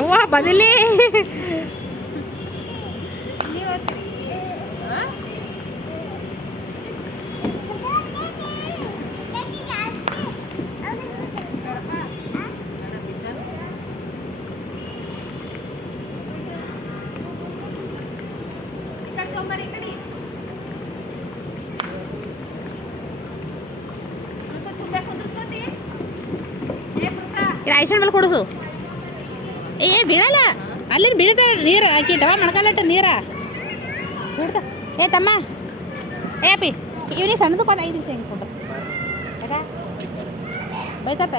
ಅವ್ವ ಬದಲಿ ಐಸನ್ ಮೇಲೆ ಕೊಡಿಸು. ಏ ಬೀಳಲ್ಲ, ಅಲ್ಲಿ ಬೀಳ್ತ ನೀರು ಆಕಿ ಡವ ಮಣ್ಕಾಲಟ್ಟ ನೀರ ಬೀಳ್ತ. ಏ ತಮ್ಮ, ಏ ಅಪ್ಪಿ ಇವನಿಗೆ ಸಣ್ಣದಕ್ಕೆ ಒಂದು 5 ನಿಮಿಷ ಹಿಂಗೆ ಕೊಡ್ರಿ. ಯಾಕ ಬೈತಾತ?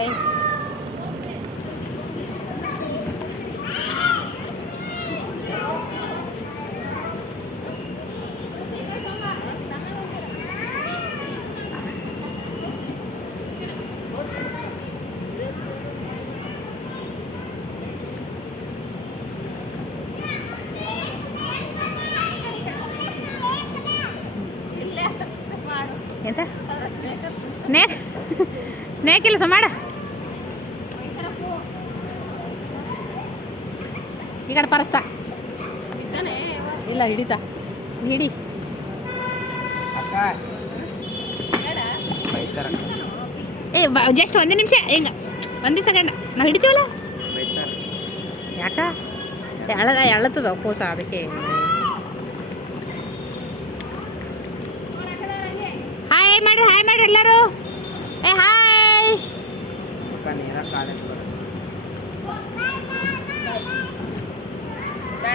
ಎಂತ ಸ್ನೇಕ್ ಸ್ನೇಕ್ ಇಲ್ಲ ಮಾಡ. ಈ ಕಡೆ ಪರಸ್ತಾ ಇಲ್ಲ ಹಿಡಿತಾ ಹಿಡಿ. ಏ ಜಸ್ಟ್ 1 ನಿಮಿಷ ಹಿಂಗ 1 ಸೆಕೆಂಡ್ ನಾವು ಹಿಡಿತೀವಲ್ಲ. ಯಾಕ ಎಳತದ ಕೋಸ ಅದಕ್ಕೆ. ಹಾಯ್ ಮಾಡ್ರಿ ಎಲ್ಲರೂ. ಏ ಹಾಯ್.